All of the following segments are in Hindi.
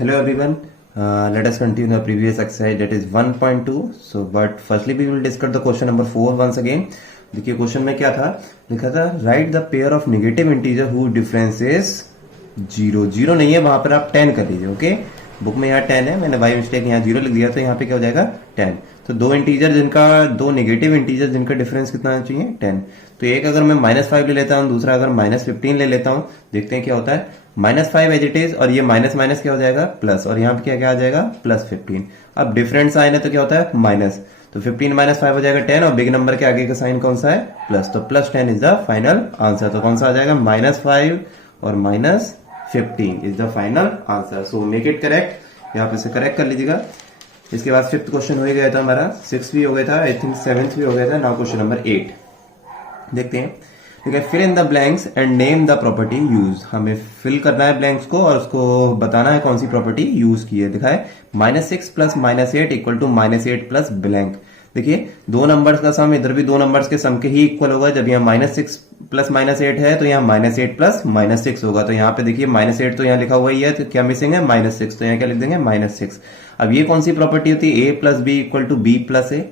Hello everyone. Let us continue the previous exercise, that is 1.2. So, but firstly we will discuss the question number 4 once again. देखिए क्वेश्चन में क्या था, लिखा था right the pair of negative integer who difference is 0. 0 नहीं है, वहां पर आप 10 कर लीजिए. ओके, बुक में यहाँ 10 है, मैंने बाई मिस्टेक यहाँ 0 लिख दिया, तो यहाँ पे क्या हो जाएगा 10. तो दो इंटीजर जिनका, दो नेगेटिव इंटीजर जिनका डिफरेंस कितना आना चाहिए 10. तो एक अगर मैं -5 ले लेता हूँ, दूसरा अगर -15 ले लेता हूँ, देखते हैं क्या होता है. -5 एज इट इज, और ये माइनस माइनस क्या हो जाएगा प्लस, और यहाँ पे क्या क्या आ जाएगा +15. अब डिफरेंट साइन है तो क्या होता है माइनस, तो 15 - 5 हो जाएगा 10, और बिग नंबर के आगे का साइन कौन सा है प्लस, तो +10 इज द फाइनल आंसर. तो कौन सा आ जाएगा -5 और -15 is the final answer. So make it correct, यहाँ पे से करेक्ट कर लीजिएगा. इसके बाद 5th क्वेश्चन हो गया था हमारा, 6th भी हो गया था, आई थिंक 7th भी हो गया था. नाउ क्वेश्चन नंबर 8 देखते हैं. ठीक है, fill in the blanks and name the property use. हमें फिल करना है ब्लैंक्स को और उसको बताना है कौन सी प्रॉपर्टी यूज की है. दिखा है -6 + -8 इक्वल टू -8 प्लस ब्लैंक. देखिए दो नंबर्स का सम, इधर भी दो नंबर्स के सम के ही इक्वल होगा. जब यहाँ -6 + -8 है तो यहाँ -8 + -6 होगा. तो यहाँ पे देखिए -8 तो यहाँ लिखा हुआ ही है, तो क्या मिसिंग है -6, तो यहाँ क्या लिख देंगे -6. अब ये कौन सी प्रॉपर्टी होती है, a + b = b + a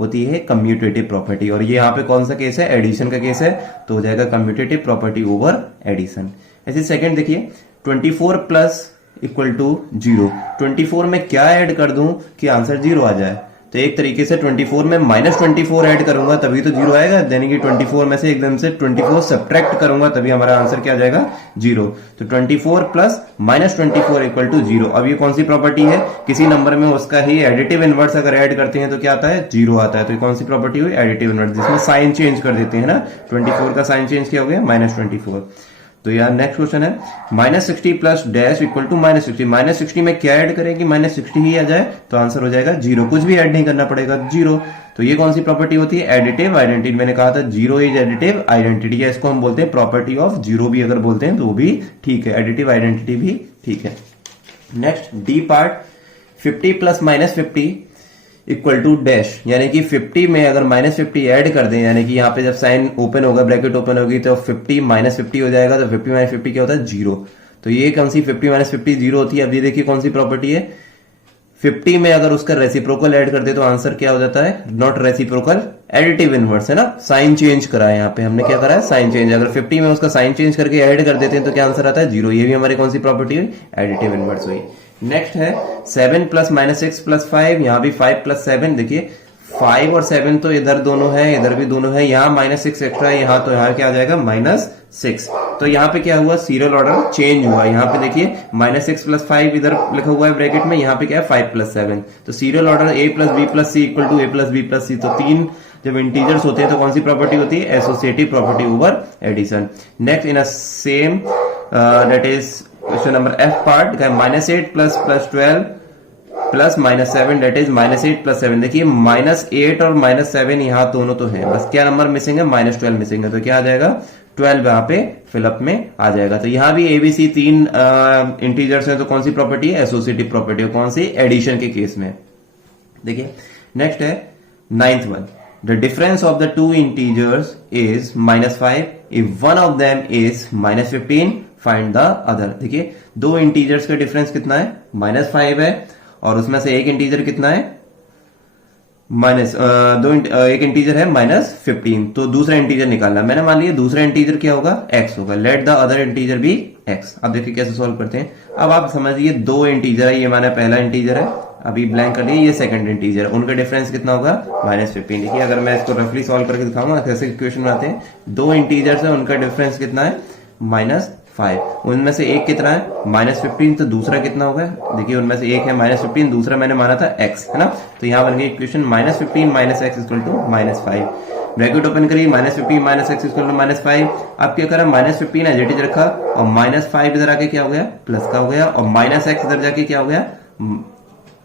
होती है कम्यूटेटिव प्रॉपर्टी. और ये यहाँ पे कौन सा केस है, एडिशन का केस है, तो हो जाएगा कम्यूटेटिव प्रॉपर्टी ओवर एडिशन. ऐसे सेकंड देखिए 24 + = 0. 24 में क्या ऐड कर दूं कि आंसर 0 आ जाए, तो एक तरीके से 24 में -24 ऐड करूंगा तभी तो 0 आएगा. यानी कि 24 में से एकदम से 24 सब्ट्रैक्ट करूंगा तभी हमारा आंसर क्या आ जाएगा 0. तो 24 + -24 = 0. अब ये कौन सी प्रॉपर्टी है, किसी नंबर में उसका ही एडिटिव इनवर्स अगर ऐड करते हैं तो क्या आता है 0 आता है. तो ये कौन सी प्रॉपर्टी हुई, एडिटिव इनवर्स, जिसमें साइन चेंज कर देते हैं ना. 24 का साइन चेंज क्या हो गया -24. तो यार नेक्स्ट क्वेश्चन है -60 + डैश = -60. -60 में क्या ऐड करें कि -60 ही आ जाए, तो आंसर हो जाएगा 0. कुछ भी ऐड नहीं करना पड़ेगा 0. तो ये कौन सी प्रॉपर्टी होती है, एडिटिव आइडेंटिटी. मैंने कहा था 0 इज एडिटिव आइडेंटिटी, या इसको हम बोलते हैं प्रॉपर्टी ऑफ 0 भी अगर बोलते हैं तो वो भी ठीक है, एडिटिव आइडेंटिटी भी ठीक है. Next D part, 50 + -50 = dash. यानी कि 50 में अगर -50 ऐड कर दें, यानी कि यहाँ पे जब साइन ओपन होगा, ब्रैकेट ओपन होगी, तो 50 - 50 हो जाएगा. तो 50 - 50 क्या होता है 0. तो ये कौन सी 50 - 50 0 होती है. अब ये देखिए कौन सी प्रॉपर्टी है, 50 में अगर उसका रेसिप्रोकल ऐड कर दे तो आंसर क्या हो जाता है, नॉट रेसिप्रोकल, एडिटिव इनवर्स है ना. साइन चेंज करा है यहाँ पे हमने, क्या करा है साइन चेंज. अगर 50 में उसका साइन चेंज करके ऐड कर देते हैं तो क्या आंसर आता है 0. ये भी हमारी कौन सी प्रॉपर्टी हुई, एडिटिव इनवर्स हुई. नेक्स्ट है 7 + -6 + 5. यहाँ भी 5 + 7. देखिए 5 और 7 तो इधर दोनों है, इधर भी दोनों है. यहाँ -6 एक्स्ट्रा है यहाँ, तो यहाँ क्या आ जाएगा -6. तो यहाँ पे क्या हुआ, सीरियल ऑर्डर चेंज हुआ. यहाँ पे देखिए -6 + 5 इधर लिखा हुआ है ब्रैकेट में, यहाँ पे क्या है 5 + 7. तो serial order a + b + c = a + b + c. तो तीन जब इंटीजर्स होते हैं तो कौन सी प्रॉपर्टी होती है, associative property over addition. Next in a same that is question number F part, -8 + +12 + -7 that is -8 + 7. देखिए -8 और -7 यहाँ दोनों तो है, बस क्या नंबर मिसिंग है, -12 मिसिंग है. तो क्या आ जाएगा 12 यहाँ पे फिलअप में आ जाएगा. तो यहाँ भी ABC तीन इंटीजर्स हैं, तो कौन सी प्रॉपर्टी है, एसोसिएटिव प्रॉपर्टी. कौन सी, एडिशन के केस में. देखिए नेक्स्ट है 9th one, the difference of the two integers is -5 if one of them is -15 find the other. देखिए दो इंटीजर्स का डिफरेंस कितना है, -5 है, और उसमें से एक इंटीजर कितना है एक इंटीजर है -15. तो दूसरा इंटीजर निकालना. मैंने मान लिया दूसरा इंटीजर क्या होगा, x होगा. लेट द अदर इंटीजर भी x. अब देखिए कैसे सॉल्व करते हैं. अब आप समझिए दो इंटीजर है, ये माना पहला इंटीजर है, अभी ब्लैंक कर लिया, ये सेकंड इंटीजर. उनका डिफरेंस कितना होगा -15. देखिए अगर मैं इसको रफली सॉल्व करके दिखाऊंगा, कैसे इक्वेशन बनाते हैं. दो इंटीजर्स है, उनका डिफरेंस कितना है -5. उनमें से एक कितना है -15, तो दूसरा कितना होगा, देखिए उनमें से एक है -15, दूसरा मैंने माना था x है ना. तो यहां बन गई इक्वेशन -15 - x = -5. ब्रैकेट ओपन करिए, -15 - x = -5. अब क्या करा, -15 एज इट इज रखा, और -5 इधर आके क्या हो गया, प्लस का हो गया, और -x इधर जाके क्या हो गया,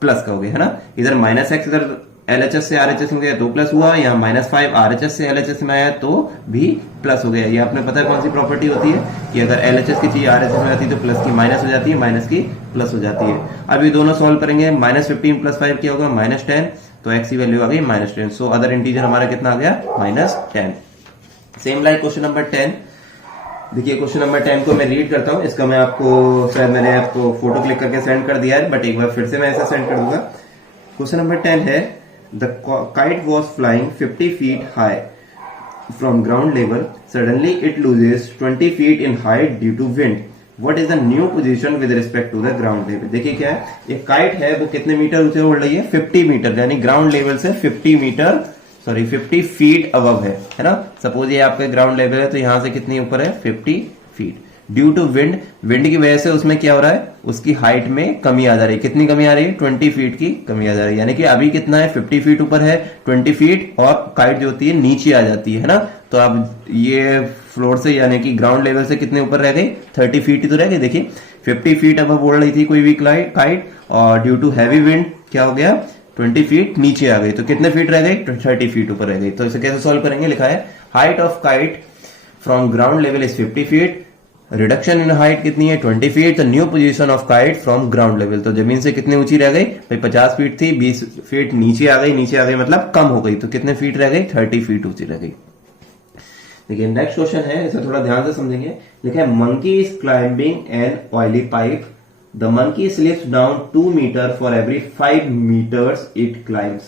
प्लस का हो गया है ना. इधर -x इधर LHS से RHS में गया तो प्लस हुआ, यहाँ -5 RHS से LHS में आया तो भी प्लस हो गया. ये आपने पता है कौन सी प्रॉपर्टी होती है, कि अगर LHS की चीज RHS में आती है तो प्लस की माइनस हो जाती है, माइनस की प्लस हो जाती है. अब ये दोनों सॉल्व करेंगे, -15 + 5 क्या होगा -10. तो x की वैल्यू आ गई -10. सो अदर इंटीजर हमारा कितना आ गया -10. सेम लाइक क्वेश्चन नंबर 10, देखिए क्वेश्चन नंबर 10 को मैं रीड करता हूँ। इसका मैं आपको शायद मैंने आपको फोटो क्लिक करके सेंड कर दिया है, बट एक बार फिर से मैं ऐसा सेंड कर दूंगा। क्वेश्चन नंबर 10 है, the kite was flying 50 feet high from ground level, suddenly it loses 20 feet in height due to wind, what is the new position with respect to the ground level. देखिए क्या है, ये काइट है वो कितने मीटर ऊंचे उड़ रही है, 50 मीटर, यानी ग्राउंड लेवल से 50 फीट अबव है ना। सपोज ये आपके ग्राउंड लेवल है तो यहां से कितनी ऊपर है, 50 feet. Due to wind, wind की वजह से उसमें क्या हो रहा है, उसकी हाइट में कमी आ जा रही है। कितनी कमी आ रही है, 20 फीट की कमी आ जा रही है। यानी कि अभी कितना है, 50 फीट ऊपर है, 20 फीट और काइट जो होती है नीचे आ जाती है ना। तो अब ये फ्लोर से यानी कि ग्राउंड लेवल से कितने ऊपर रह गई, 30 फीट ही तो रह गई। देखिए 50 फीट अब उड़ रही थी कोई भी काइट, और ड्यू टू हैवी विंड क्या हो गया, 20 फीट नीचे आ गई। तो कितने फीट रह गई, 30 फीट ऊपर रह गई। तो इसे कैसे सॉल्व करेंगे, लिखा है height of kite from ground level is 50 feet, reduction in height कितनी है, 20 फीट। तो new position of kite from ground level, तो जमीन से कितनी ऊंची रह गई भाई, 50 फीट थी, 20 फीट नीचे आ गई मतलब कम हो गई। तो कितने फीट रह गई, 30 फीट ऊंची रह गई। देखिए नेक्स्ट क्वेश्चन है, इसे थोड़ा ध्यान से समझेंगे। लिखा है monkey is climbing an oily pipe, the monkey slips down 2 metre for every 5 meters it climbs,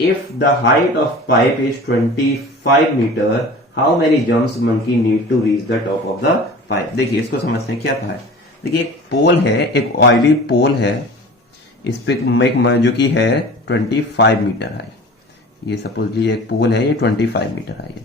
if the height of pipe is 25 metre, how many jumps monkey need to reach the top of the pipe. देखिए इसको समझते हैं क्या कहा है। देखिए एक पोल है, एक ऑयली पोल है, इस पे जो कि है 25 मीटर हाई, ये सपोजली एक पोल है, ये 25 मीटर हाई है।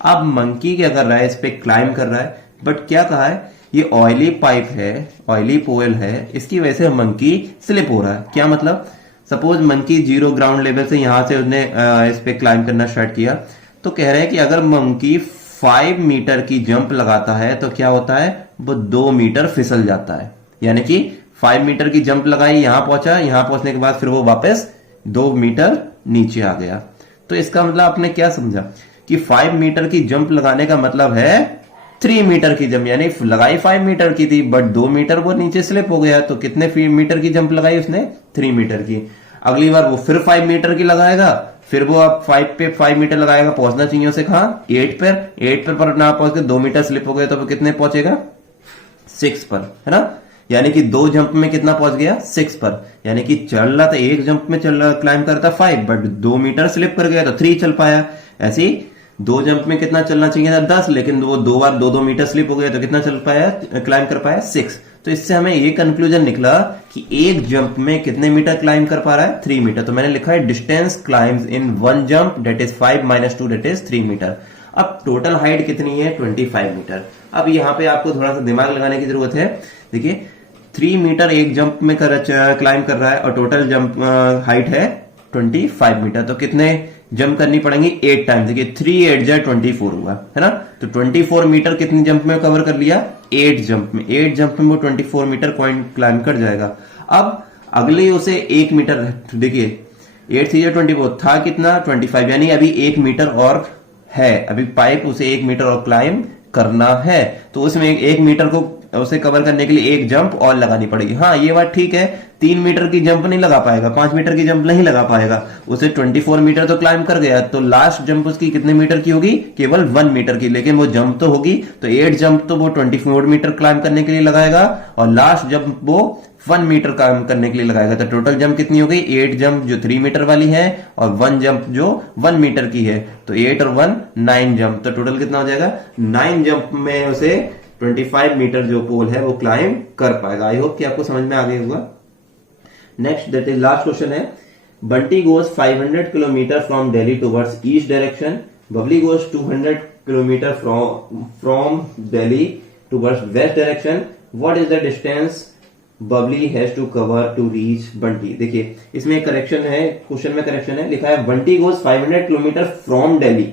अब मंकी क्या कर रहा है, इस पे क्लाइम कर रहा है, बट क्या कहा है, ये ऑयली पाइप है, ऑयली पोल है, इसकी वजह से मंकी स्लिप हो रहा है। क्या मतलब, सपोज मंकी 0 ग्राउंड लेवल से यहां से उसने इस पे क्लाइम करना स्टार्ट किया, तो कह रहे हैं कि अगर मंकी 5 मीटर की जंप लगाता है तो क्या होता है, वो 2 मीटर फिसल जाता है। यानी कि 5 मीटर की जंप लगाई, यहां पहुंचा, यहां पहुंचने के बाद फिर वो वापस 2 मीटर नीचे आ गया। तो इसका मतलब आपने क्या समझा कि 5 मीटर की जंप लगाने का मतलब है 3 मीटर की जंप, यानी लगाई 5 मीटर की थी बट 2 मीटर वो नीचे स्लिप हो गया। तो कितने मीटर की जंप लगाई उसने, 3 मीटर की। अगली बार वो फिर 5 मीटर की लगाएगा, फिर वो अब 5 मीटर लगाएगा, पहुंचना चाहिए उसे कहां, 8 पर ना पहुंच के 2 मीटर स्लिप हो गया, तो वो कितने पहुंचेगा, 6 पर, है ना। यानी कि 2 जंप में कितना पहुंच गया, 6 पर। यानी कि चल रहा था, एक जंप में क्लाइम करता 5, बट 2 मीटर स्लिप कर गया तो 3 चल पाया। ऐसे ही 2 जंप में कितना चलना चाहिए था, 10, लेकिन वो 2 बार 2 मिनट स्लिप हो गया तो कितना चल पाया, क्लाइम कर पाया, 6। तो इससे हमें ये कंक्लूजन निकला कि एक जंप में कितने मीटर क्लाइम कर पा रहा है, 3 मीटर। तो मैंने लिखा है distance climbs in 1 jump that is 5 - 2 that is 3 metre. अब टोटल हाइट कितनी है, 25 मीटर। अब यहाँ पे आपको थोड़ा सा दिमाग लगाने की जरूरत है। देखिए 3 मीटर एक जंप में क्लाइम कर रहा है और टोटल जंप हाइट है 25 मीटर। तो कितने जंप करनी पड़ेंगी, 8 टाइम। देखिए 3 8 जा 24 हुआ, है ना। तो 24 मीटर कितनी जंप में कवर कर लिया, 8 जंप में। 8 जंप में वो 24 मीटर क्लाइम कर जाएगा। अब अगले उसे 1 मीटर, देखिए 8 3 24 था कितना, 25, यानी अभी 1 मीटर और है, अभी पाइप उसे 1 मीटर और क्लाइम करना है। तो उसमें 1 मीटर को उसे कवर करने के लिए 1 जंप और लगानी पड़ेगी। हाँ ये बात ठीक है, 3 मीटर की जंप नहीं लगा पाएगा, 5 मीटर की जंप नहीं लगा पाएगा, उसे 24 मीटर तो क्लाइम कर गया। तो लास्ट जंप उसकी कितने मीटर की होगी, केवल 1 मीटर की, लेकिन वो जंप तो होगी। तो 8 जंप तो वो 24 मीटर क्लाइम करने के लिए लगाएगा और लास्ट जंप वो 1 मीटर क्लाइम करने के लिए लगाएगा। तो टोटल जंप कितनी हो गई, 8 जंप जो 3 मीटर वाली है और 1 जंप जो 1 मीटर की है। तो 8 और 1 9 जंप। तो टोटल कितना हो जाएगा, 9 जंप में उसे 25 मीटर जो पोल है वो क्लाइम कर पाएगा। आई होप कि आपको समझ में आ गया होगा। Next that is last question है, Bunty goes 500 kilometre from Delhi towards east direction, Babli goes 200 kilometre from Delhi towards west direction, what is the distance Babli has to cover to reach Bunty. देखिए इसमें करेक्शन है, क्वेश्चन में करेक्शन है, लिखा है Bunty goes 500 kilometre from Delhi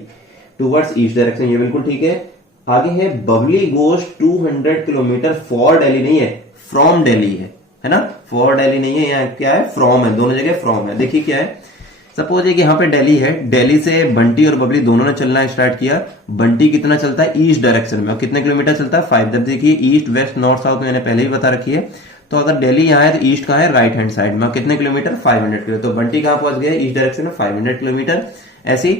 towards east direction, ये बिल्कुल ठीक है। आगे है Babli goes 200 kilometre for Delhi, नहीं है फ्रॉम दिल्ली है ना, फॉर दिल्ली नहीं है, यहाँ क्या है, फ्रॉम है, दोनों जगह फ्रॉम है। देखिए क्या है, सपोज है कि यहाँ पे दिल्ली है, दिल्ली से बंटी और बबली दोनों ने चलना स्टार्ट किया। बंटी कितना चलता है ईस्ट डायरेक्शन में, और कितने किलोमीटर चलता है, 5। जब देखिए ईस्ट वेस्ट नॉर्थ साउथ मैंने पहले ही बता रखी है। तो अगर दिल्ली यहाँ है तो ईस्ट कहाँ है, राइट हैंड साइड में, कितने किलोमीटर, 500 किलोमीटर। तो बंटी कहाँ पहुंच गया, ईस्ट डायरेक्शन में 500 किलोमीटर। ऐसी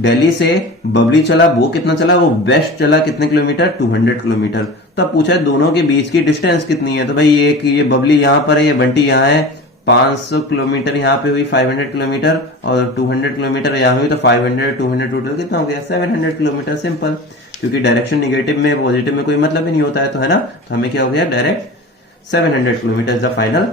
दिल्ली से बबली चला, वो कितना चला, वो वेस्ट चला कितने किलोमीटर, 200 किलोमीटर। तो अब पूछा है दोनों के बीच की डिस्टेंस कितनी है, तो भाई ये बबली यहां पर है, ये बंटी यहां है, 500 किलोमीटर यहाँ पे हुई, 500 किलोमीटर, और 200 किलोमीटर यहाँ हुई, तो 500 200 टोटल कितना हो गया, 700 किलोमीटर। सिंपल, क्योंकि डायरेक्शन निगेटिव में पॉजिटिव में कोई मतलब ही नहीं होता है, तो है ना, तो हमें क्या हो गया, direct 700 kilometre is the final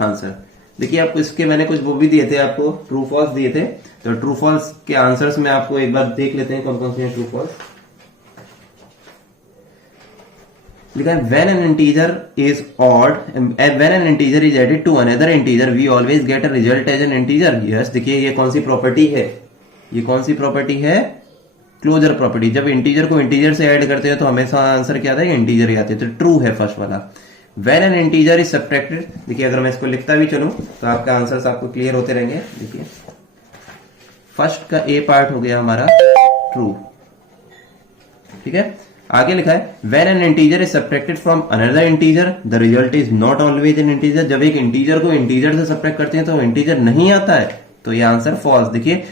answer. देखिए आपको इसके मैंने कुछ वो भी दिए थे, आपको ट्रू फॉल्स दिए थे, तो ट्रू फॉल्स के आंसर्स में आपको एक बार देख लेते हैं कौन कौन से हैं ट्रू फॉल्स। लिखा है when an integer is odd, when an integer is added to another integer we always get a result as an integer. Yes, देखिए ये कौन सी प्रॉपर्टी है, ये कौन सी प्रॉपर्टी है, क्लोजर प्रॉपर्टी। जब इंटीजर को इंटीजर से ऐड करते हैं तो हमेशा आंसर क्या आता है, इंटीजर ही आते हैं, तो ट्रू है फर्स्ट वाला। When an integer is subtracted, देखिए अगर मैं इसको लिखता भी चलूं तो आपका आंसर्स आपको क्लियर होते रहेंगे। देखिए फर्स्ट का ए पार्ट हो गया हमारा ट्रू, ठीक है। आगे लिखा है when an integer is subtracted from another integer the result is not always an integer। जब एक इंटीजर को इंटीजर से सब्ट्रैक्ट करते हैं तो इंटीजर नहीं आता है, तो ये आंसर फॉल्स। देखिए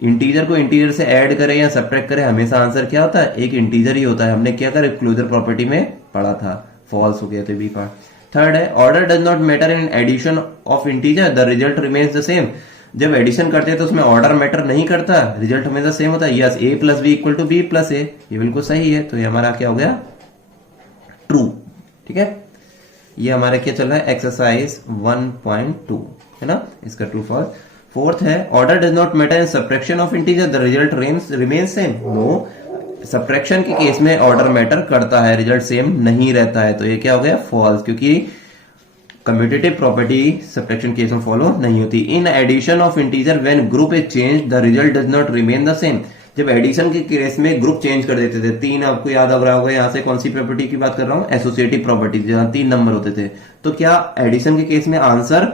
इंटीजर को इंटीजर से ऐड करें या सब्ट्रैक्ट करें, हमेशा आंसर क्या होता है, एक इंटीजर ही होता है। हमने क्या करा, क्लोजर प्रॉपर्टी में पढ़ा था, फॉल्स हो गया तो बी पार्ट। थर्ड है order does not matter in addition of integer the result remains the same. जब एडिशन करते हैं तो उसमें ऑर्डर मैटर नहीं करता, रिजल्ट हमेशा सेम होता है। Yes, A plus B equal to B plus A, ये बिल्कुल सही है, तो ये हमारा क्या हो गया, ट्रू, ठीक है। ये हमारा क्या चल रहा है, एक्सरसाइज 1.2 है ना, इसका ट्रू फॉल्स। फोर्थ है order does not matter in subtraction of integer the result remains same. No, subtraction के केस में ऑर्डर मैटर करता है, रिजल्ट सेम नहीं रहता है, तो ये क्या हो गया, फॉल्स, क्योंकि कम्यूटेटिव प्रॉपर्टी सब्ट्रैक्शन केस में फॉलो नहीं होती। In addition of integer when group is change the result does not remain the same. जब एडिशन के केस में ग्रुप चेंज कर देते थे, 3 आपको याद आ रहा होगा, यहां से कौन सी प्रॉपर्टी की बात कर रहा हूं, एसोसिएटिव प्रॉपर्टी, जहां 3 नंबर होते थे, तो क्या एडिशन के केस में आंसर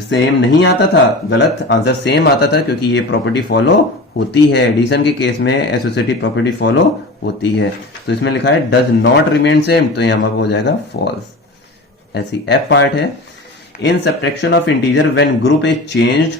सेम नहीं आता था, गलत, आंसर सेम आता था, क्योंकि ये प्रॉपर्टी फॉलो होती है। एडिशन के केस में एसोसिएटिव प्रॉपर्टी फॉलो होती है, तो इसमें लिखा है डज नॉट रिमेन सेम, तो यहां पर हो जाएगा फॉल्स। ऐसी एफ पार्ट है in subtraction of integer when group is changed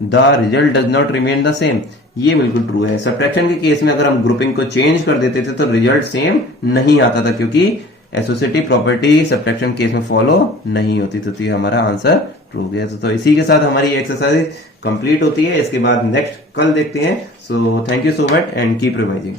the result does not remain the same, ये बिल्कुल ट्रू है। सब्ट्रैक्शन के केस में अगर हम ग्रुपिंग को चेंज कर देते थे तो रिजल्ट सेम नहीं आता था, क्योंकि एसोसिएटिव प्रॉपर्टी सब्ट्रैक्शन केस में फॉलो नहीं होती, तो ये हमारा आंसर ट्रू गया। तो इसी के साथ हमारी एक्सरसाइज कंप्लीट होती है। इसके बाद नेक्स्ट कल देखते हैं। So thank you so much and keep revising.